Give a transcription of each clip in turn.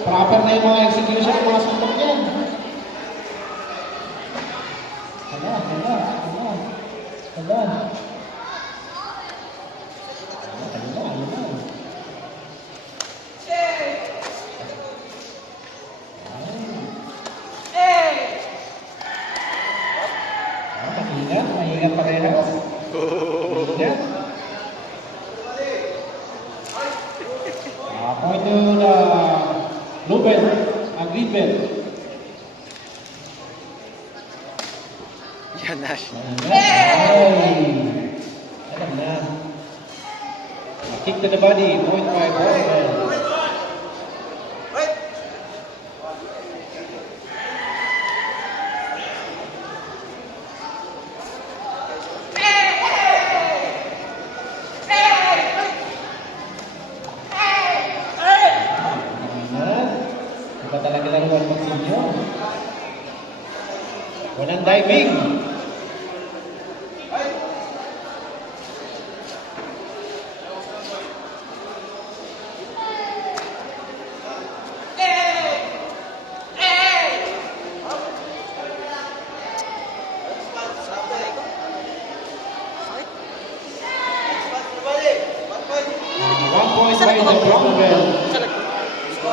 Proper na yung mga execution ng mga suntok yan. Hala. Maingat parehas. Maingat. Point to blue belt, green belt. Yan, Ash. Alam na. Kick to the body, point by brown belt. Iba talaga laruan magsinyo. Walang diving. One point by the brown belt.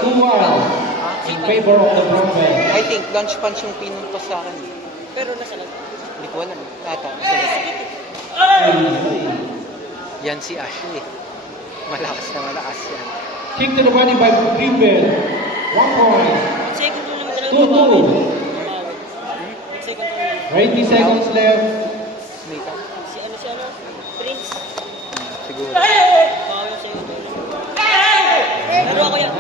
2-1. In favor of the brown belt. I think lunch punch yung pinuntos sa akin. Pero nasalag. Hindi ko alam. Ata. Yan si Ashley. Malakas na malakas yan. Kick to the body by green belt. 1 point. Second round naman talaga. 2-2. Second round. 20 seconds left. May ka? Si Prince. Siguro. Bawal sa'yo. Laro ako yan.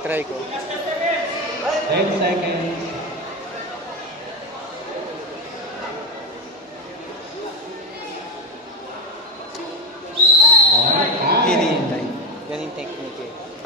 Try ko. 10 seconds. Hinihintay. Yan yung technique eh.